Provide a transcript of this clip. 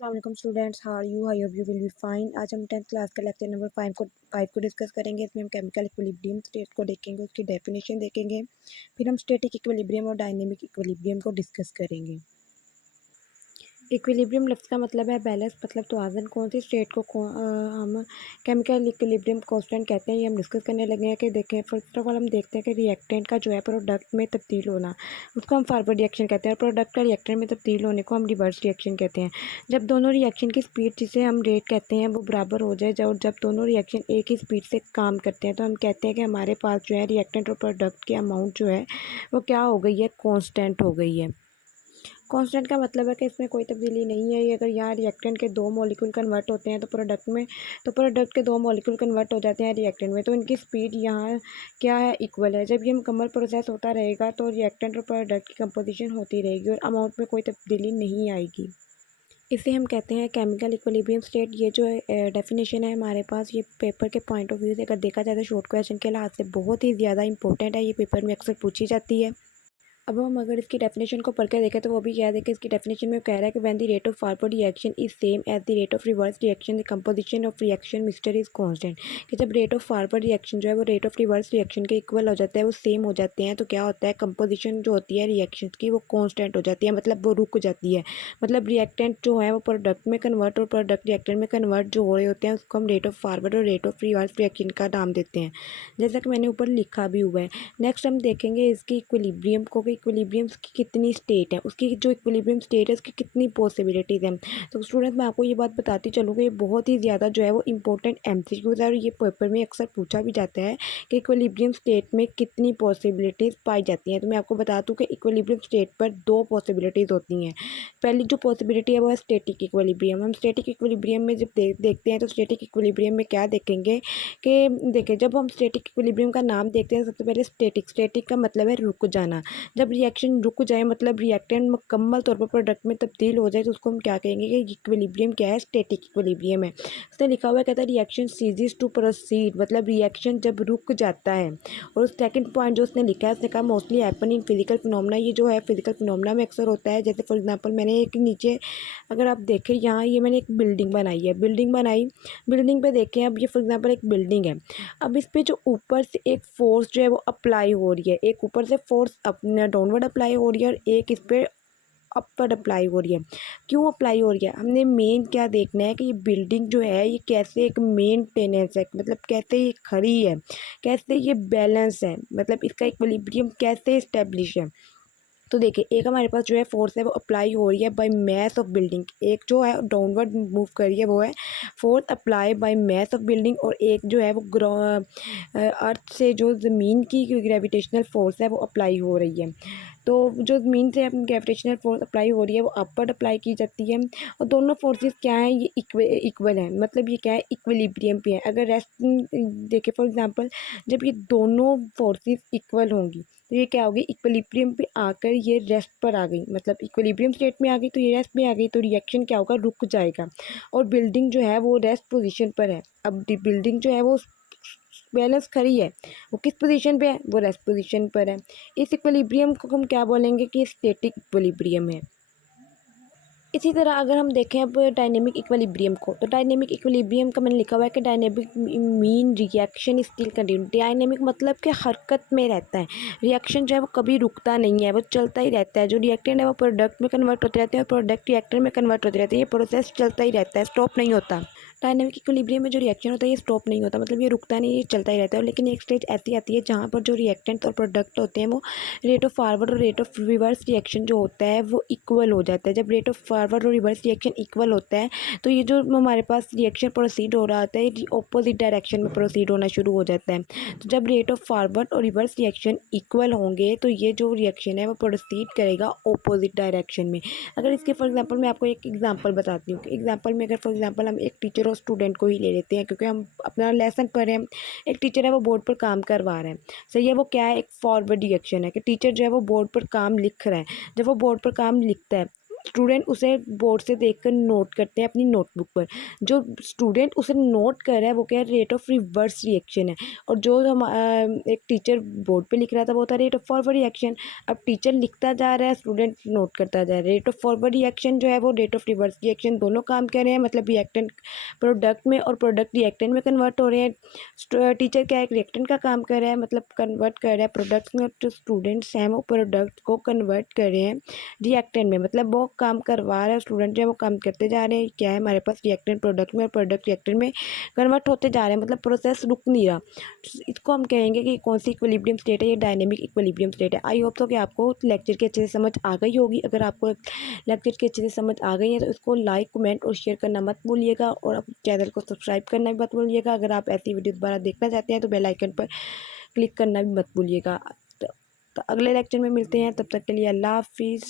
अस्सलाम students, how are you? I hope you will be fine. आज हम 10th class का लेक्चर नंबर 5 को डिस्कस करेंगे। इसमें हम केमिकल इक्विलिब्रियम स्टेट को देखेंगे, उसकी डेफिनेशन देखेंगे। फिर हम स्टैटिक इक्विलिब्रियम और डायनेमिक इक्विलिब्रियम को डिस्कस करेंगे। इक्विलिब्रियम लफ्ज़ का मतलब है बैलेंस, मतलब तवाज़ुन। कौन सी स्टेट को हम केमिकल इक्विलिब्रियम कांस्टेंट कहते हैं, ये हम डिस्कस करने लगे हैं। कि देखें, फर्स्ट ऑफ ऑल हम देखते हैं कि रिएक्टेंट का जो है प्रोडक्ट में तब्दील होना, उसको हम फॉरवर्ड रिएक्शन कहते हैं, और प्रोडक्ट का रिएक्टेंट में तब्दील होने को हम रिवर्स रिएक्शन कहते हैं। जब दोनों रिएक्शन की स्पीड, जिसे हम रेट कहते हैं, वो बराबर हो जाए, जब दोनों रिएक्शन एक ही स्पीड से काम करते हैं, तो हम कहते हैं कि हमारे पास जो है रिएक्टेंट और प्रोडक्ट की अमाउंट जो है वो क्या हो गई है, कॉन्स्टेंट हो गई है। कांस्टेंट का मतलब है कि इसमें कोई तब्दीली नहीं है। ये अगर यहाँ रिएक्टेंट के दो मॉलिक्यूल कन्वर्ट होते हैं तो प्रोडक्ट के दो मॉलिक्यूल कन्वर्ट हो जाते हैं रिएक्टेंट में, तो इनकी स्पीड यहाँ क्या है, इक्वल है। जब ये मुकम्मल प्रोसेस होता रहेगा तो रिएक्टेंट और प्रोडक्ट की कंपोजिशन होती रहेगी और अमाउंट में कोई तब्दीली नहीं आएगी। इसे हम कहते हैं केमिकल इक्विलिब्रियम स्टेट। ये जो डेफिनेशन है हमारे पास, ये पेपर के पॉइंट ऑफ व्यू से अगर देखा जाए तो शॉर्ट क्वेश्चन के लिहाज से बहुत ही ज़्यादा इंपॉर्टेंट है। ये पेपर में अक्सर पूछी जाती है। अब हम अगर इसकी डेफिनेशन को पढ़ के देखें तो वो भी याद है कि इसकी डेफिनेशन में कह रहा है कि when the rate of forward reaction is same as the rate of reverse reaction the composition of reaction mixture is constant. कि जब रेट ऑफ फॉरवर्ड रिएक्शन जो है वो रेट ऑफ रिवर्स रिएक्शन के इक्वल हो जाता है, वो सेम हो जाते हैं, तो क्या होता है, कंपोजिशन जो होती है रिएक्शन की वो कांस्टेंट हो जाती है, मतलब वो रुक जाती है। मतलब रिएक्टेंट जो है वो प्रोडक्ट में कन्वर्ट और प्रोडक्ट रिएक्टेंट में कन्वर्ट जो हो रहे होते हैं उसको हम रेट ऑफ फॉरवर्ड और रेट ऑफ रिवर्स रिएक्शन का नाम देते हैं, जैसा कि मैंने ऊपर लिखा भी हुआ है। नेक्स्ट हम देखेंगे इसकी इक्विलिब्रियम को, कि इक्विलिब्रियम की कितनी स्टेट है, उसकी जो इक्विलिब्रियम स्टेट है उसकी कितनी पॉसिबिलिटीज़ हैं। तो स्टूडेंट, मैं आपको ये बात बताती चलूँ कि ये बहुत ही ज़्यादा जो है वो इंपॉर्टेंट एमसीक्यूज़ है, और ये पेपर में अक्सर पूछा भी जाता है कि इक्विलिब्रियम स्टेट में कितनी पॉसिबिलिटीज़ पाई जाती हैं। तो मैं आपको बता दूँ कि इक्विलिब्रियम स्टेट पर दो पॉसिबिलिटीज़ होती हैं। पहली जो पॉसिबिलिटी है वो है स्टैटिक इक्विलिब्रियम। हम स्टैटिक इक्विलिब्रियम में जब देखते हैं तो स्टैटिक इक्विलिब्रियम में क्या देखेंगे कि देखिए, जब हम स्टैटिक इक्विलिब्रियम का नाम देखते हैं सबसे पहले स्टैटिक का मतलब है रुक जाना। जब रिएक्शन रुक जाए, मतलब रिएक्टेंट मुकम्मल तौर पर प्रोडक्ट में तब्दील हो जाए, तो उसको हम क्या कहेंगे कि इक्विलिब्रियम क्या है, स्टैटिक इक्विलिब्रियम है। उसने लिखा हुआ है, कहता है रिएक्शन सीजेस टू प्रोसीड, मतलब रिएक्शन जब रुक जाता है। और सेकंड पॉइंट जो उसने लिखा है, उसने कहा mostly happen in physical phenomena. ये जो है फिजिकल फिनोमेना में अक्सर होता है। जैसे फॉर एग्जांपल, मैंने एक नीचे अगर आप देखें, यहाँ ये मैंने एक बिल्डिंग बनाई है, बिल्डिंग पे देखें, अब ये फॉर एग्जांपल एक बिल्डिंग है। अब इस पे जो ऊपर से एक फोर्स जो है वो अप्लाई हो रही है, एक ऊपर से फोर्स अपना डाउनवर्ड अप्लाई हो रही है और एक इस पर अपवर्ड अप्लाई हो रही है। क्यों अप्लाई हो रही है, हमने मेन क्या देखना है कि ये बिल्डिंग जो है ये कैसे एक मेंटेनेंस है, मतलब कैसे ये खड़ी है, कैसे ये बैलेंस है, मतलब इसका इक्विलिब्रियम कैसे इस्टेब्लिश है। तो देखिए, एक हमारे पास जो है फोर्स है वो अप्लाई हो रही है बाय मास ऑफ बिल्डिंग, एक जो है डाउनवर्ड मूव कर रही है वो है force apply by mass of building, और एक जो है वो अर्थ से जो ज़मीन की ग्रेविटेशनल फोर्स है वो अप्लाई हो रही है। तो जो ज़मीन से ग्रेविटेशनल फोर्स अप्लाई हो रही है वो अपवर्ड अप्लाई की जाती है, और दोनों फोर्सेस क्या हैं, ये इक्वल हैं, मतलब ये क्या है, इक्विलिब्रियम पे है। अगर रेस्ट देखिए फॉर एग्जांपल, जब ये दोनों फोर्सेस इक्वल होंगी तो ये क्या होगी, इक्विलिब्रियम पे आकर ये रेस्ट पर आ गई, मतलब इक्विलिब्रियम स्टेट में आ गई तो ये रेस्ट में आ गई, तो रिएक्शन क्या होगा, रुक जाएगा। और बिल्डिंग जो है वो रेस्ट पोजीशन पर है। अब बिल्डिंग जो है वो बैलेंस खड़ी है, वो किस पोजीशन पे है, वो रेस्ट पोजीशन पर है। इस इक्विलिब्रियम को हम क्या बोलेंगे कि स्टैटिक इक्विलिब्रियम है। इसी तरह अगर हम देखें अब डायनेमिक इक्विलिब्रियम को, तो डायनेमिक इक्विलिब्रियम का मैंने लिखा हुआ है कि dynamic mean reaction still continue. Dynamic मतलब कि हरकत में रहता है, रिएक्शन जो है वो कभी रुकता नहीं है, वो चलता ही रहता है। जो रिएक्टेंट है वो प्रोडक्ट में कन्वर्ट होते रहते हैं और प्रोडक्ट रिएक्टर में कन्वर्ट होते रहते हैं। ये प्रोसेस चलता ही रहता है, स्टॉप नहीं होता। डायनेमिक इक्विलिब्रियम में जो रिएक्शन होता है ये स्टॉप नहीं होता, मतलब ये रुकता नहीं, ये चलता ही रहता है। लेकिन एक स्टेज ऐसी आती है जहाँ पर जो रिएक्टेंट और प्रोडक्ट होते हैं वो रेट ऑफ फॉरवर्ड और रेट ऑफ रिवर्स रिएक्शन जो होता है वो इक्वल हो जाता है। जब रेट ऑफ फॉरवर्ड और रिवर्स रिएक्शन इक्वल होता है तो ये जो हमारे पास रिएक्शन प्रोसीड हो रहा होता है ये ऑपोजिट डायरेक्शन में प्रोसीड होना शुरू हो जाता है। तो जब रेट ऑफ फॉरवर्ड और रिवर्स रिएक्शन इक्वल होंगे तो ये जो रिएक्शन है वो प्रोसीड करेगा ऑपोजिट डायरेक्शन में। अगर इसके फॉर एग्जांपल मैं आपको एक एग्जांपल बताती हूँ कि एग्जांपल में अगर फॉर एग्जांपल हम एक टीचर और स्टूडेंट को ही ले लेते हैं, क्योंकि हम अपना लेसन पढ़ रहे हैं। एक टीचर है वो बोर्ड पर काम करवा रहे हैं, सही है। वो क्या है, एक फॉरवर्ड रिएक्शन है कि टीचर जो है वो बोर्ड पर काम लिख रहा है। जब वो बोर्ड पर काम लिखता है स्टूडेंट उसे बोर्ड से देखकर नोट करते हैं अपनी नोटबुक पर। जो स्टूडेंट उसे नोट कर रहा है वो क्या है, रेट ऑफ रिवर्स रिएक्शन है। और जो हम एक टीचर बोर्ड पे लिख रहा था वो था रेट ऑफ फॉरवर्ड रिएक्शन। अब टीचर लिखता जा रहा है, स्टूडेंट नोट करता जा रहा है। रेट ऑफ फॉरवर्ड रिएक्शन जो है वो रेट ऑफ रिवर्स रिएक्शन दोनों काम कर रहे हैं, मतलब रिएक्टेंट प्रोडक्ट में और प्रोडक्ट रिएक्टेंट में कन्वर्ट हो रहे हैं। टीचर क्या है, एक रिएक्टेंट का काम कर रहा है, मतलब कन्वर्ट कर रहा है प्रोडक्ट्स में, तो स्टूडेंट्स हैं वो प्रोडक्ट को कन्वर्ट कर रहे हैं रिएक्टेंट में, मतलब वो काम करवा रहा है स्टूडेंट जो है वो काम करते जा रहे हैं। क्या है हमारे पास, रिएक्टेंट प्रोडक्ट में और प्रोडक्ट रिएक्टेंट में कन्वर्ट होते जा रहे हैं, मतलब प्रोसेस रुक नहीं रहा। इसको हम कहेंगे कि कौन सी इक्विलिब्रियम स्टेट है, ये डायनेमिक इक्विलिब्रियम स्टेट है। आई होप तो कि आपको लेक्चर की अच्छे से समझ आ गई होगी। अगर आपको लेक्चर की अच्छे से समझ आ गई है तो इसको लाइक, कमेंट और शेयर करना मत भूलिएगा, और आप चैनल को सब्सक्राइब करना भी मत भूलिएगा। अगर आप ऐसी वीडियो दोबारा देखना चाहते हैं तो बेल आइकन पर क्लिक करना भी मत भूलिएगा। तो अगले लेक्चर में मिलते हैं, तब तक के लिए अल्लाह हाफिज़।